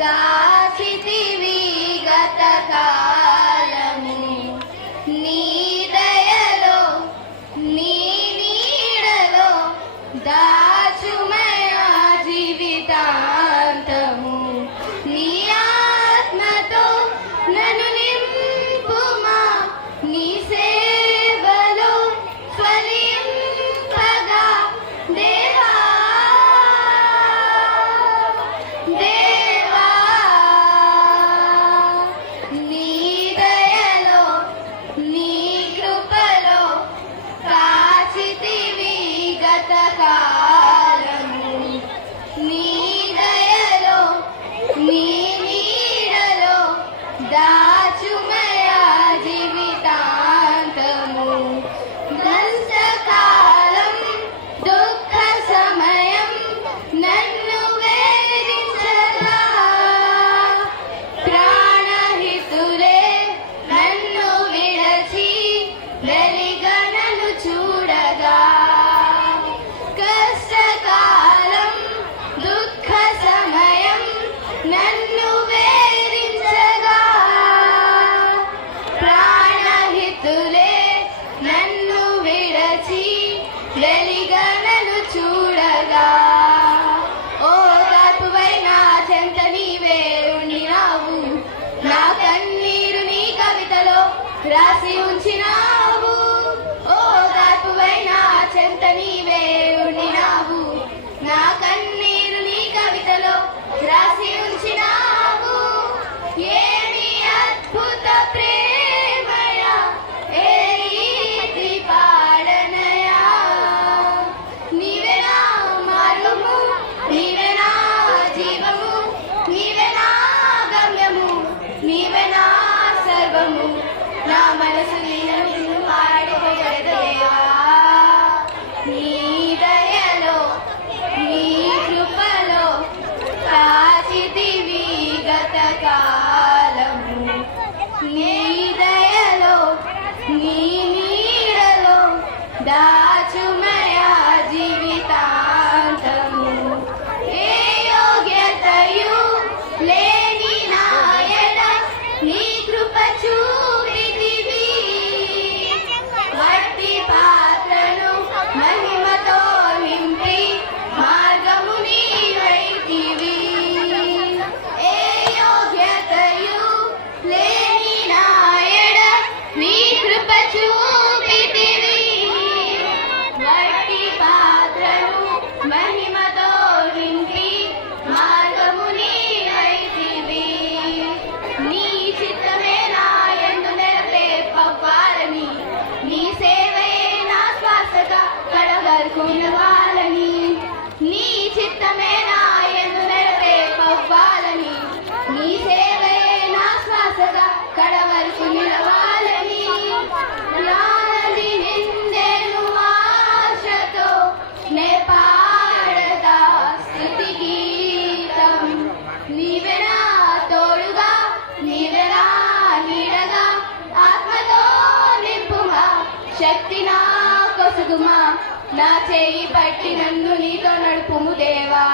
కాచితివి గతకాలము నీ దయలో నీ నీడలో దాచుమయా జీవితాంతము నీ ఆత్మతో నన్ను నింపుమా నీ సేవలో ఫలింపగా దేవా దేవా నీ దయలో నీ కృపలో కాచితివి గతకాలము నీ దయలో నీ నీడలో దాచుమయా జీవితాంతము గంతకాలం దుఃఖ సమయం నన్ను వేధించగా ప్రాణహితులే నన్ను విడచి వెలిగా నన్ను చూడగా కష్టకాలం దుఃఖ సమయం నన్ను వేధించగా ప్రాణహితులే నన్ను విడచి వెలిగా నన్ను చూడగా ఓ దాపువైన చెంత నీవే ఉండినావు నా కన్నీరు నీ కవితలో రాసి ఉంచినావు ఓ దాపువైన చెంత నీవే ఉండినావు నా కన్నీరు నీ కవితలో రాసి ఉంచినావు ఏమి అద్భుత ప్రేమయా ఏ రీతి పాడనయా నీవే నా మార్గము నీవే నా జీవము నీవే నా గమ్యము నీవే నా సర్వము నా మనసు నిన్ను పాడుకోగలదేవా నీ దయలో నీ కృపలో కాచితివి గతకాలము నీ దయలో నీ నీడలో దాచుమయా జీవితాంతము ఏ యోగ్యతయు లేని నాయన నీ కృప చూపితివి వట్టి పాత్రను మహిమతో నింపి మార్గము నీవైతివి ఏ యోగ్యతయు లేని నాయన నీ కృప చూపితివి వట్టి పాత్రను మహిమతో నింపి మార్గము నీవైతివి నీ చిత్తమే నా యందు నెరవే పవ్వాలని నీ సేవే నా శ్వాసగా కడవరకు నిలవాలని నీ చిత్తమే నా యందు నెరవే పవ్వాలని నీ సేవే నా శ్వాసగా కడవరకు నిలవాలని నాది నిందెను ఆశతో నే పాడతా స్తుతి గీతం నీవే నా తోడుగా నీవే నా నీడగా ఆత్మతో నింపుమా శక్తి నా కొసుగుమా నా చేయి పట్టి నన్ను నీతో నడుపుము దేవా